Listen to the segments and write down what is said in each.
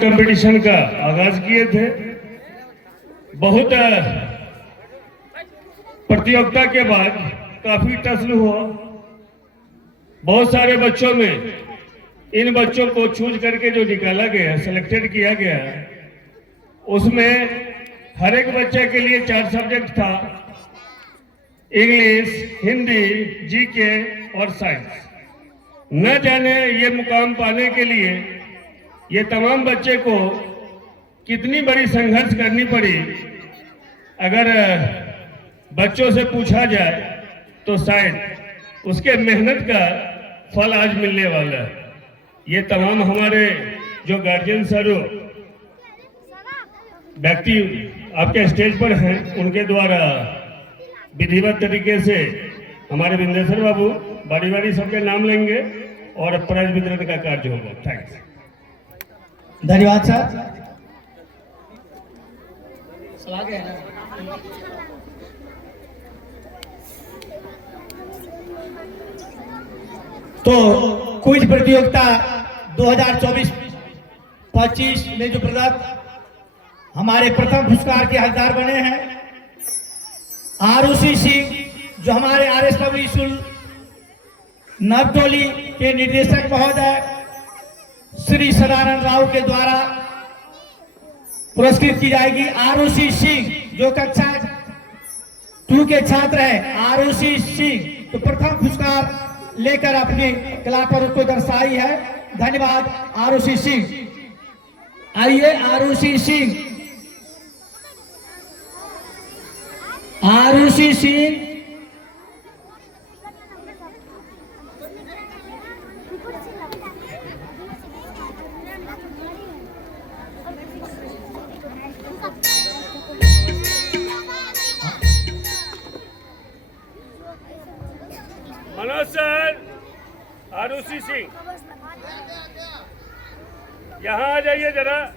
Competition का आगाज किए थे। बहुत प्रतियोगिता के बाद काफी टसल हुआ। बहुत सारे बच्चों में इन बच्चों को चूज करके जो निकाला गया, सिलेक्टेड किया गया, उसमें हर एक बच्चे के लिए 4 सब्जेक्ट था, इंग्लिश, हिंदी, जीके और साइंस। न जाने ये मुकाम पाने के लिए ये तमाम बच्चे को कितनी बड़ी संघर्ष करनी पड़ी। अगर बच्चों से पूछा जाए तो शायद उसके मेहनत का फल आज मिलने वाला है। ये तमाम हमारे जो गार्जियन सर व्यक्ति आपके स्टेज पर हैं, उनके द्वारा विधिवत तरीके से हमारे विंदेश्वर बाबू बारी बारी सबके नाम लेंगे और प्राइज वितरण का कार्य होगा। थैंक्स, धन्यवाद सर। तो क्विज प्रतियोगिता 2024-25 में जो पदक हमारे प्रथम पुरस्कार के हकदार बने हैं, आरुषि सिंह, जो हमारे आरएस पब्लिक स्कूल नवटोली के निदेशक महोदय श्री सदानंद राव के द्वारा पुरस्कृत की जाएगी। आरुषि सिंह जो कक्षा 2 के छात्र हैं, आरुषि सिंह तो प्रथम पुरस्कार लेकर अपनी कला पर को दर्शाई है। धन्यवाद आरुषि सिंह। आइए आरुषि सिंह, आरुषि सिंह मनोज सर, आरुषि सिंह यहाँ आ जाइए जरा।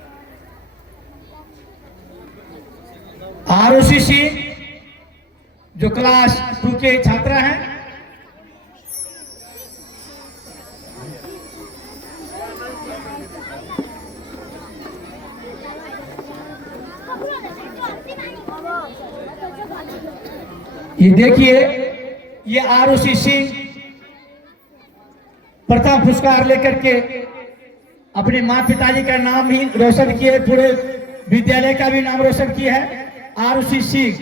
आरुषि सिंह जो क्लास 2 के छात्र हैं, ये देखिए, ये आरुषि सिंह प्रथम पुरस्कार लेकर के अपने माता पिताजी का नाम ही रोशन किए, पूरे विद्यालय का भी नाम रोशन किया है। आरुषि सिंह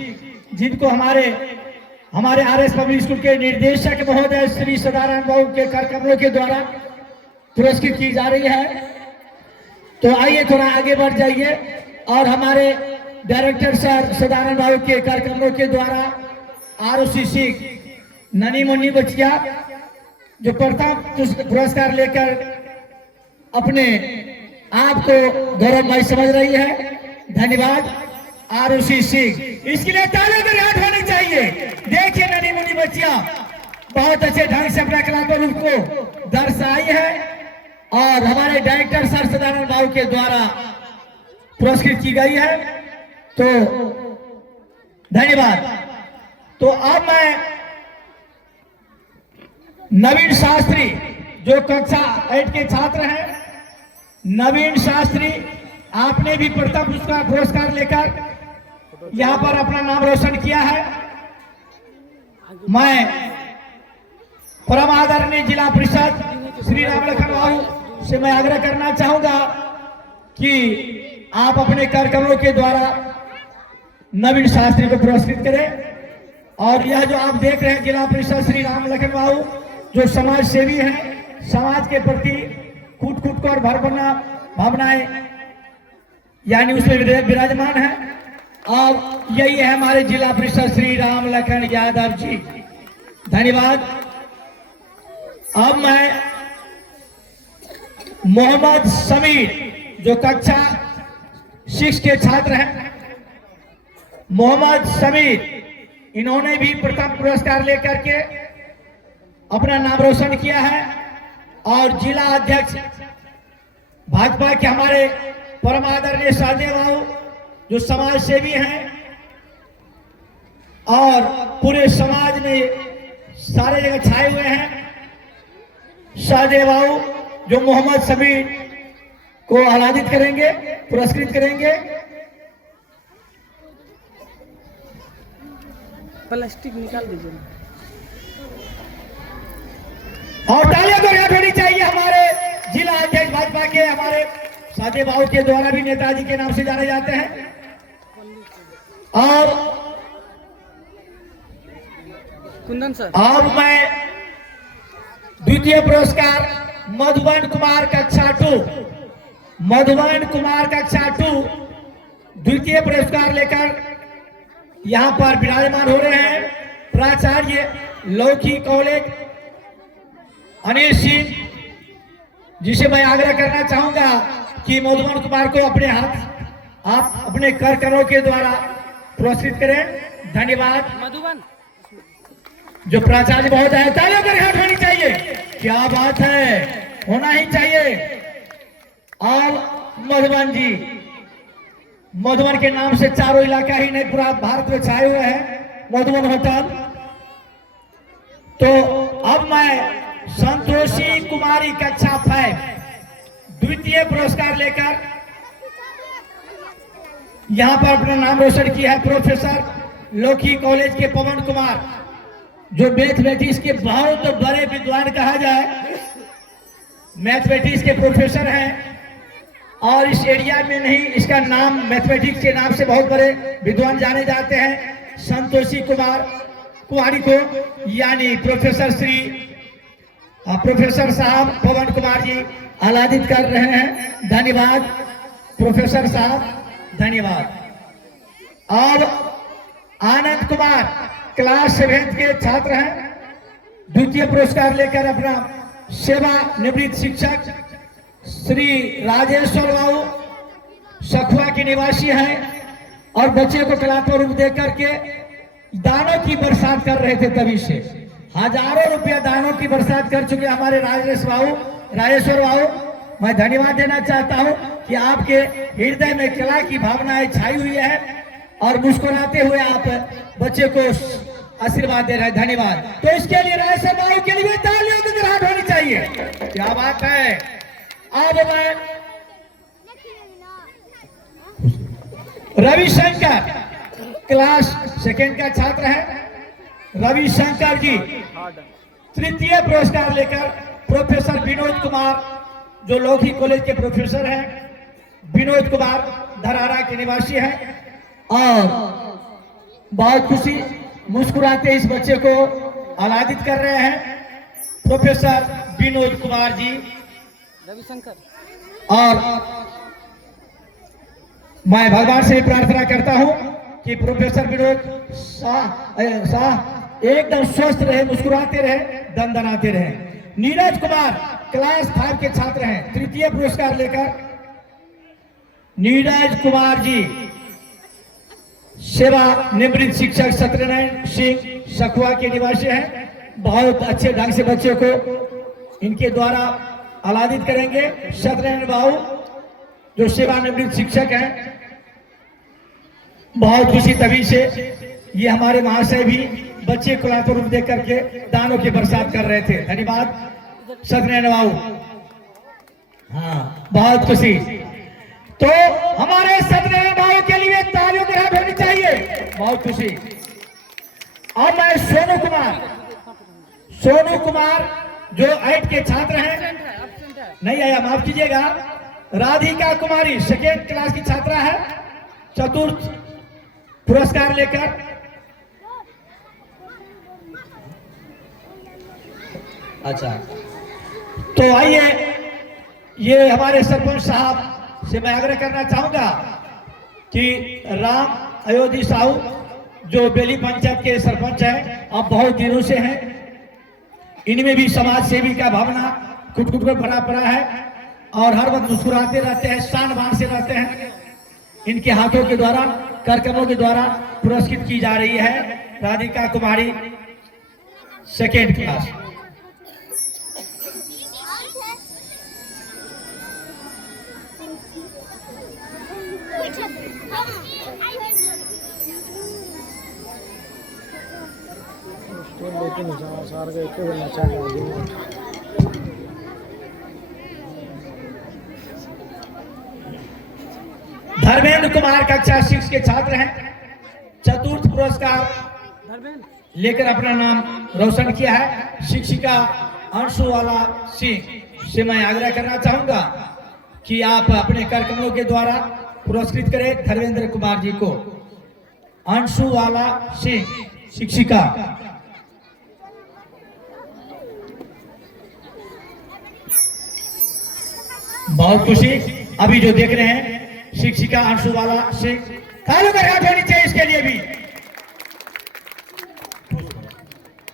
जिनको हमारे आरएस पब्लिक स्कूल के निर्देशक महोदय श्री सदानंद बाबू के कार्यक्रमों के द्वारा पुरस्कृत की जा रही है। तो आइए थोड़ा आगे बढ़ जाइए और हमारे डायरेक्टर सर सदानंद बाबू के कार्यक्रमों के द्वारा आरुषि सिंह ननी मुन्नी बच्चिया जो प्रथम पुरस्कार लेकर अपने आप को गौरवमय समझ रही है। धन्यवाद आरुषि सिंह, इसके लिए ताली बजानी होनी चाहिए। देखिए ननी मुन्नी बच्चिया बहुत अच्छे ढंग से अपना कला पर को दर्शाई है और हमारे डायरेक्टर सर सदानंद बाबू के द्वारा पुरस्कृत की गई है। तो धन्यवाद। तो अब मैं नवीन शास्त्री जो कक्षा 8 के छात्र हैं, नवीन शास्त्री आपने भी प्रथम पुरस्कार लेकर यहाँ पर अपना नाम रोशन किया है। मैं परम आदरणीय जिला परिषद श्री राम लखन बाबू से मैं आग्रह करना चाहूंगा कि आप अपने कार्यक्रमों के द्वारा नवीन शास्त्री को पुरस्कृत करें। और यह जो आप देख रहे हैं जिला परिषद श्री राम लखन बाबू जो समाज सेवी हैं, समाज के प्रति कूट कूट कर भावनाएं यानी उसमें विराजमान है। और यही है हमारे जिला परिषद श्री राम लखन यादव जी। धन्यवाद। अब मैं मोहम्मद समीर जो कक्षा 6 के छात्र हैं, मोहम्मद समीर इन्होंने भी प्रथम पुरस्कार लेकर के अपना नाम रोशन किया है। और जिला अध्यक्ष भाजपा के हमारे परम आदरणीय सहदेव बाबू जो समाज सेवी हैं और पूरे समाज में सारे जगह छाए हुए हैं, सहदेव बाबू जो मोहम्मद समीर को आह्लादित करेंगे, पुरस्कृत करेंगे। प्लास्टिक निकाल दीजिए ना। और तालियां तो याद होनी चाहिए हमारे जिला अध्यक्ष भाजपा के, हमारे सादे बाबू के द्वारा भी नेताजी के नाम से जाने जाते हैं। और कुंदन सर, अब मैं द्वितीय पुरस्कार मधुबन कुमार कक्षा 2, मधुबन कुमार कक्षा 2 द्वितीय पुरस्कार लेकर यहां पर विराजमान हो रहे हैं। प्राचार्य लौकी कॉलेज अनिल सिंह, जिसे मैं आग्रह करना चाहूंगा कि मधुबन कुमार को अपने हाथ आप अपने कर करों के द्वारा पुरस्कृत करें। धन्यवाद। मधुबन जो प्राचार्य बहुत है, तालियों कर हाथ होनी चाहिए। क्या बात है, होना ही चाहिए। और मधुबन जी, मधुबन के नाम से चारों इलाका ही नहीं पूरा भारत में छाए हुए हैं मधुबन होटल। तो अब मैं संतोषी कुमारी कक्षा 5 द्वितीय पुरस्कार लेकर यहां पर अपना नाम रोशन किया है। प्रोफेसर लौकी कॉलेज के पवन कुमार, जो मैथमेटिक्स के बहुत बड़े विद्वान कहा जाए, मैथमेटिक्स के प्रोफेसर हैं। और इस एरिया में नहीं, इसका नाम मैथमेटिक्स के नाम से बहुत बड़े विद्वान जाने जाते हैं। संतोषी कुमारी को यानी प्रोफेसर साहब पवन कुमार जी आह्लादित कर रहे हैं। धन्यवाद प्रोफेसर साहब, धन्यवाद। और आनंद कुमार क्लास 7 के छात्र हैं, द्वितीय पुरस्कार लेकर अपना सेवा निवृत्त शिक्षक श्री राजेश्वर बाबू सखुआ के निवासी हैं और बच्चे को कलात्मक रूप दे करके दानों की बरसात कर रहे थे। तभी से हजारों रुपया दानों की बरसात कर चुके हमारे राजेश्वर बाबू। मैं धन्यवाद देना चाहता हूं कि आपके हृदय में कला की भावनाएं छाई हुई है और मुस्कुराते हुए आप बच्चे को आशीर्वाद दे रहे हैं। धन्यवाद। तो इसके लिए राजेश्वर बाबू के लिए तालियों की गराहट होनी चाहिए। क्या बात है। अब मैं रविशंकर क्लास 2 का छात्र है, रविशंकर जी तृतीय पुरस्कार लेकर प्रोफेसर विनोद कुमार, जो लौकी कॉलेज के प्रोफेसर हैं, विनोद कुमार धरारा के निवासी हैं। और बहुत खुशी मुस्कुराते इस बच्चे को आह्लादित कर रहे हैं प्रोफेसर विनोद कुमार जी। रविशंकर। और मैं भगवान से प्रार्थना करता हूं कि प्रोफेसर विनोद शाह एकदम स्वस्थ रहे, मुस्कुराते रहे, दंदनाते रहे। नीरज कुमार क्लास 5 के छात्र हैं, तृतीय पुरस्कार लेकर नीरज कुमार जी सेवा निवृत्त शिक्षक सत्यनारायण सिंह सखुआ के निवासी हैं। बहुत अच्छे ढंग से बच्चे को इनके द्वारा आह्लादित करेंगे। सत्यनारायण बाबू जो सेवानिवृत्त शिक्षक हैं, बहुत खुशी तभी से ये हमारे महाशय भी बच्चे को लाखों रूप दे करके दानों की बरसात कर रहे थे। धन्यवाद सत्यनारायण बाबू। हाँ, बहुत खुशी। तो हमारे सत्यनारायण बाबू के लिए तालियों की हाथ होनी चाहिए। बहुत खुशी। अब मैं सोनू कुमार जो 8 के छात्र हैं, नहीं आया, माफ कीजिएगा। राधिका कुमारी 2nd क्लास की छात्रा है, चतुर्थ पुरस्कार लेकर। अच्छा, तो आइए, ये हमारे सरपंच साहब से मैं आग्रह करना चाहूंगा कि राम अयोध्या साहू जो बेली पंचायत के सरपंच हैं, अब बहुत दिनों से हैं, इनमें भी समाज सेवी का भावना कुट-कुट कर भरा पड़ा है और हर वक्त मुस्कुराते रहते हैं, शान बान से रहते हैं। इनके हाथों के द्वारा, कार्यक्रमों के द्वारा पुरस्कृत की जा रही है राधिका कुमारी 2nd क्लास। धर्मेंद्र कुमार कक्षा 6 के छात्र हैं। चतुर्थ पुरस्कार धर्मेंद्र लेकर अपना नाम रोशन किया है। शिक्षिका अंशुवाला सिंह से मैं आग्रह करना चाहूंगा कि आप अपने कार्यक्रमों के द्वारा पुरस्कृत करें धर्मेंद्र कुमार जी को। अंशुवाला सिंह शिक्षिका। बहुत खुशी। अभी जो देख रहे हैं शिक्षिका अंशुवाला सिंह, तालियों का हाथ होनी चाहिए इसके लिए भी।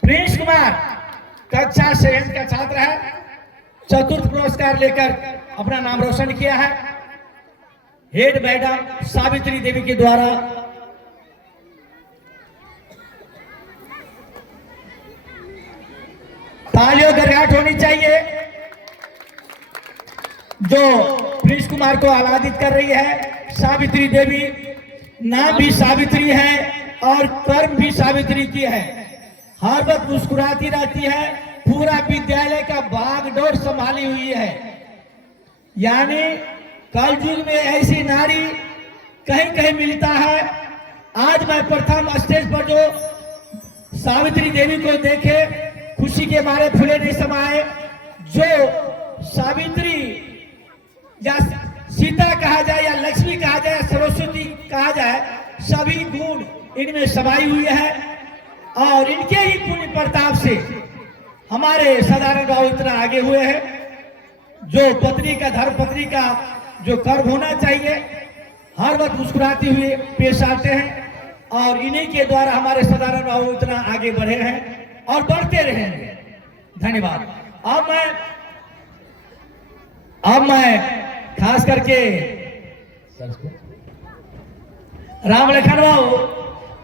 प्रिंस कुमार कक्षा 7 का छात्र है। चतुर्थ पुरस्कार लेकर अपना नाम रोशन किया है। हेड मैडम सावित्री देवी के द्वारा तालियों का हाथ होनी चाहिए। जो प्रिंस कुमार को आह्लादित कर रही है सावित्री देवी। नाम भी सावित्री है और कर्म भी सावित्री की है। हर वक्त मुस्कुराती रहती है। पूरा विद्यालय का बागडोर संभाली हुई है। यानी कलयुग में ऐसी नारी कहीं कहीं मिलता है। आज मैं प्रथम स्टेज पर जो सावित्री देवी को देखे खुशी के मारे फूले नहीं समाये। जो सावित्री या सीता कहा जाए या लक्ष्मी कहा जाए, सरस्वती कहा जाए, सभी गुण इनमें समाई हुई है। और इनके ही पुण्य प्रताप से हमारे साधारण राव इतना आगे हुए हैं। जो पत्नी का धर्म पत्नी का जो कर्म होना चाहिए, हर वक्त मुस्कुराते हुए पेश आते हैं और इन्हीं के द्वारा हमारे साधारण राव इतना आगे बढ़े हैं और बढ़ते रहेंगे। धन्यवाद। अब मैं खास करके राम लखन बाबू,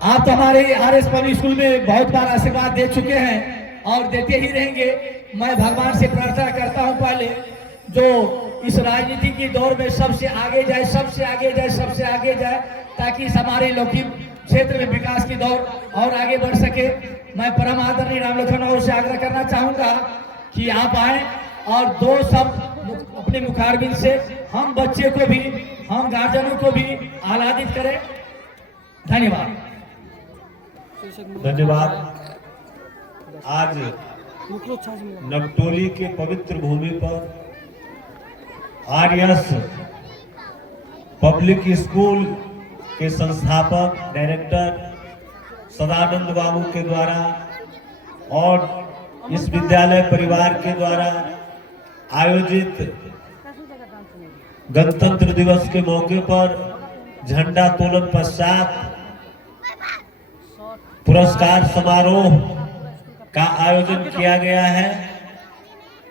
आप तो हमारे आरएस पब्लिक स्कूल में बहुत बार आशीर्वाद दे चुके हैं और देते ही रहेंगे। मैं भगवान से प्रार्थना करता हूं पहले जो इस राजनीति के दौर में सबसे आगे जाए, सबसे आगे जाए, सबसे आगे जाए, ताकि हमारे लौकिक क्षेत्र में विकास की दौर और आगे बढ़ सके। मैं परम आदरणीय राम लखन बाबू से आग्रह करना चाहूंगा कि आप आए और दो शब्द अपने मुखारबिंद से हम बच्चे को भी, हम गार्जियनों को भी आह्लादित करें। धन्यवाद। धन्यवाद। आज नवटोली के पवित्र भूमि पर आरएस पब्लिक स्कूल के संस्थापक डायरेक्टर सदानंद बाबू के द्वारा और इस विद्यालय परिवार के द्वारा आयोजित गणतंत्र दिवस के मौके पर झंडा तोलन पश्चात पुरस्कार समारोह का आयोजन किया गया है।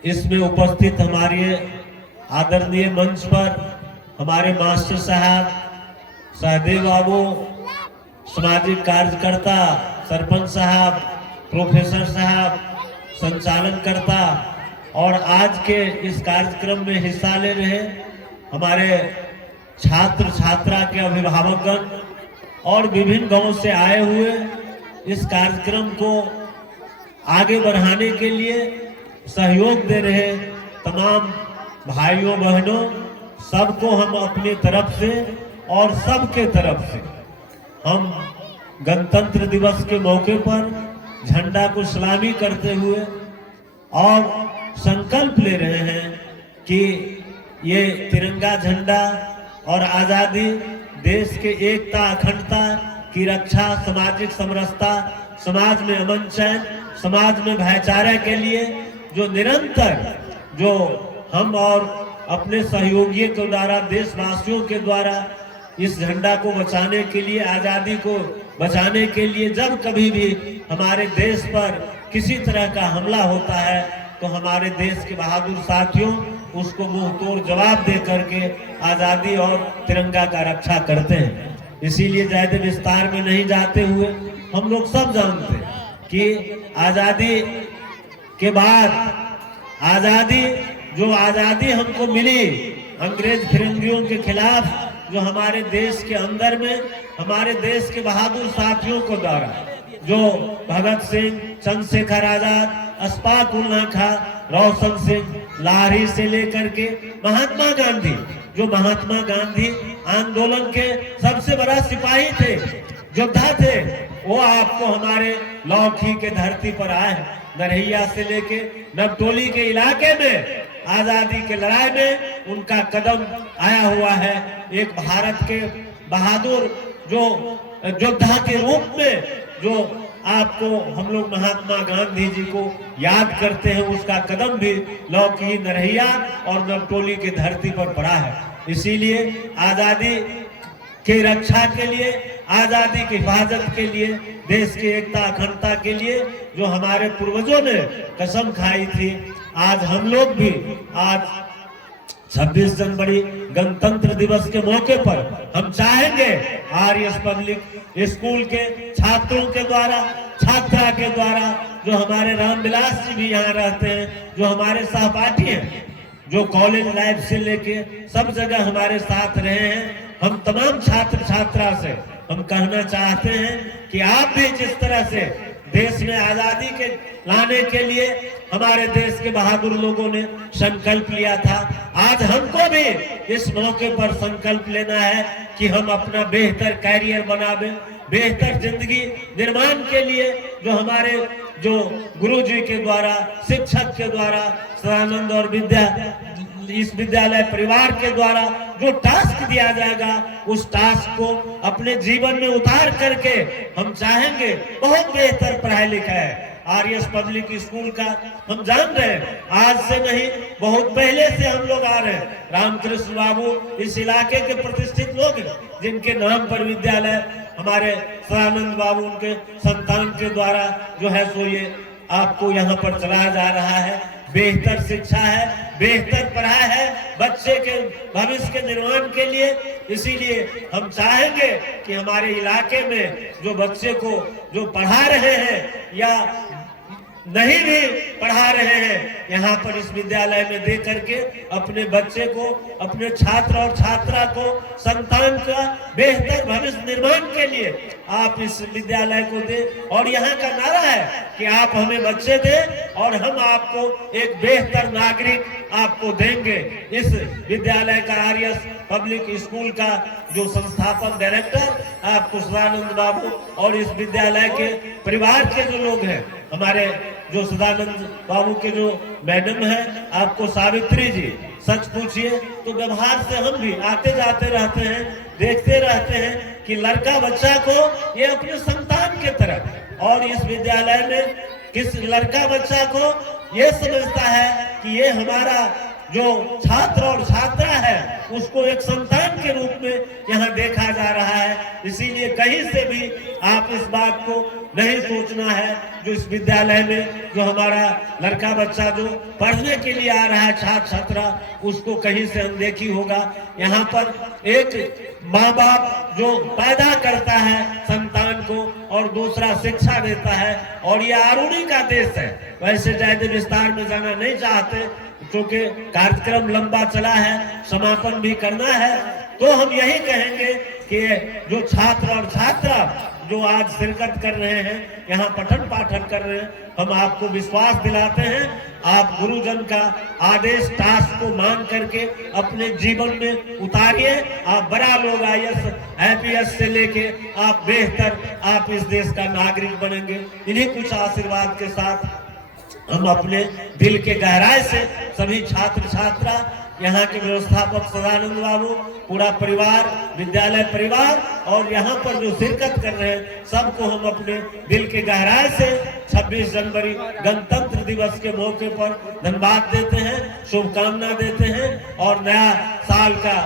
इसमें उपस्थित हमारे आदरणीय मंच पर हमारे मास्टर साहब, सहदेव बाबू, सामाजिक कार्यकर्ता, सरपंच साहब, प्रोफेसर साहब, संचालनकर्ता और आज के इस कार्यक्रम में हिस्सा ले रहे हमारे छात्र छात्रा के अभिभावकगण और विभिन्न गांवों से आए हुए इस कार्यक्रम को आगे बढ़ाने के लिए सहयोग दे रहे तमाम भाइयों बहनों, सबको हम अपनी तरफ से और सबके तरफ से हम गणतंत्र दिवस के मौके पर झंडा को सलामी करते हुए और संकल्प ले रहे हैं कि ये तिरंगा झंडा और आजादी देश के एकता अखंडता की रक्षा, सामाजिक समरसता, समाज में अमन चैन, समाज में भाईचारे के लिए जो निरंतर जो हम और अपने सहयोगियों के द्वारा, देशवासियों के द्वारा इस झंडा को बचाने के लिए, आजादी को बचाने के लिए जब कभी भी हमारे देश पर किसी तरह का हमला होता है तो हमारे देश के बहादुर साथियों उसको मुंह तोड़ जवाब दे करके आजादी और तिरंगा का रक्षा करते हैं। इसीलिए ज्यादा विस्तार में नहीं जाते हुए हम लोग सब जानते हैं कि आजादी के बाद जो आजादी हमको मिली अंग्रेज फिरंगियों के खिलाफ, जो हमारे देश के अंदर में हमारे देश के बहादुर साथियों को द्वारा, जो भगत सिंह, चंद्रशेखर आजाद, अशफाक उल्ला खां, रोशन सिंह, लाहिरी से लेकर के महात्मा गांधी, जो महात्मा गांधी आंदोलन के सबसे बड़ा सिपाही थे, योद्धा थे, वो आपको हमारे लौकी के धरती पर आए हैं। नरहिया से लेके नवटोली के इलाके में आजादी के लड़ाई में उनका कदम आया हुआ है। एक भारत के बहादुर जो योद्धा के रूप में जो आपको हम लोग महात्मा गांधी जी को याद करते हैं, उसका कदम भी लौकी, नरहिया और नवटोली की धरती पर पड़ा है। इसीलिए आजादी की रक्षा के लिए, आजादी की हिफाजत के लिए, देश की एकता अखंडता के लिए जो हमारे पूर्वजों ने कसम खाई थी, आज हम लोग भी आज 26 जनवरी गणतंत्र दिवस के मौके पर हम चाहेंगे आरएस पब्लिक स्कूल के छात्रों के द्वारा, छात्रा के द्वारा, जो हमारे रामविलास जी भी यहाँ रहते हैं, जो हमारे सहपाठी हैं, जो कॉलेज लाइफ से लेके सब जगह हमारे साथ रहे हैं, हम तमाम छात्र छात्रा से हम कहना चाहते हैं कि आप भी जिस तरह से देश में आजादी के लाने के लिए हमारे देश के बहादुर लोगों ने संकल्प लिया था, आज हमको भी इस मौके पर संकल्प लेना है कि हम अपना बेहतर कैरियर बनावे, बेहतर जिंदगी निर्माण के लिए जो हमारे जो गुरुजी के द्वारा, शिक्षक के द्वारा, सदानंद और इस विद्यालय परिवार के द्वारा जो टास्क दिया जाएगा, उस टास्क को अपने जीवन में उतार करके हम चाहेंगे बहुत बेहतर पढ़ाई लिखा है। आरएस पब्लिक स्कूल का हम जान रहे हैं, आज से नहीं बहुत पहले से हम लोग आ रहे हैं। रामकृष्ण बाबू इस इलाके के प्रतिष्ठित लोग हैं, जिनके नाम पर विद्यालय हमारे सदानंद बाबू उनके संतान के द्वारा जो है सो ये आपको यहाँ पर चलाया जा रहा है। बेहतर शिक्षा है, बेहतर पढ़ाई है बच्चे के भविष्य के निर्माण के लिए। इसीलिए हम चाहेंगे कि हमारे इलाके में जो बच्चे को जो पढ़ा रहे हैं या नहीं भी पढ़ा रहे हैं, यहाँ पर इस विद्यालय में दे करके अपने बच्चे को, अपने छात्र और छात्रा को, संतान का बेहतर भविष्य निर्माण के लिए आप इस विद्यालय को दे। और यहाँ का नारा है कि आप हमें बच्चे दें और हम आपको एक बेहतर नागरिक आपको देंगे। इस विद्यालय का आरएस पब्लिक स्कूल का जो संस्थापक डायरेक्टर आपको सदानंद बाबू और इस विद्यालय के परिवार के जो लोग हैं, हमारे जो सदानंद बाबू के जो मैडम है आपको सावित्री जी, सच पूछिए तो व्यवहार से हम भी आते जाते रहते हैं, देखते रहते हैं कि लड़का बच्चा को ये अपने संतान के तरह, और इस विद्यालय में किस लड़का बच्चा को ये समझता है कि ये हमारा जो छात्र और छात्रा है उसको एक संतान के रूप में यहाँ देखा जा रहा है। इसीलिए कहीं से भी आप इस बात को नहीं सोचना है, जो इस विद्यालय में जो हमारा लड़का बच्चा जो पढ़ने के लिए आ रहा है, छात्र छात्रा, उसको कहीं से अनदेखी होगा। यहाँ पर एक माँ बाप जो पैदा करता है संतान को और दूसरा शिक्षा देता है, और ये आरूढ़ी का देश है। वैसे ज्यादा विस्तार में जाना नहीं चाहते क्योंकि कार्यक्रम लंबा चला है, समापन भी करना है, तो हम यही कहेंगे कि जो छात्र और छात्रा जो आज शिरकत कर रहे हैं, यहाँ पठन पाठन कर रहे हैं, हम आपको विश्वास दिलाते हैं आप गुरुजन का आदेश टास्क को मान करके अपने जीवन में उतारिए। आप बड़ा लोग आईएएस आईपीएस से लेके आप बेहतर आप इस देश का नागरिक बनेंगे। इन्हीं कुछ आशीर्वाद के साथ हम अपने दिल के गहराई से सभी छात्र छात्रा, यहाँ के व्यवस्थापक सदानंद बाबू, पूरा परिवार, विद्यालय परिवार और यहाँ पर जो शिरकत कर रहे हैं, सबको हम अपने दिल के गहराई से 26 जनवरी गणतंत्र दिवस के मौके पर धन्यवाद देते हैं, शुभकामना देते हैं और नया साल का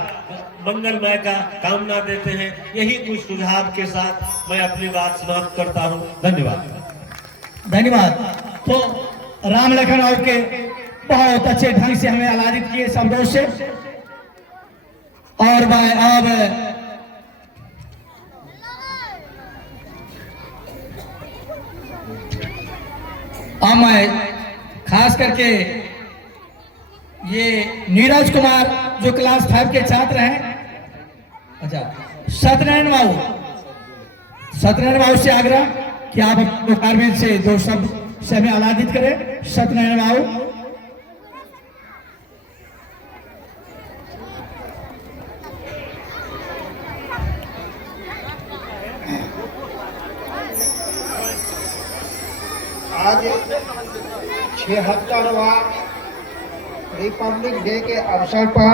मंगलमय का कामना देते हैं। यही कुछ सुझाव के साथ मैं अपनी बात समाप्त करता हूँ। धन्यवाद। धन्यवाद। तो राम लखन और के बहुत अच्छे ढंग से हमें आलादित किए शब्दों से, और अब मैं खास करके ये नीरज कुमार जो क्लास 5 के छात्र हैं, अच्छा सत्यनारायण बाबू से आग्रह कि आप अपने से दो शब्द से हमें आलादित करें। सत्यनारायण बाबू। आज 76वां रिपब्लिक डे के अवसर पर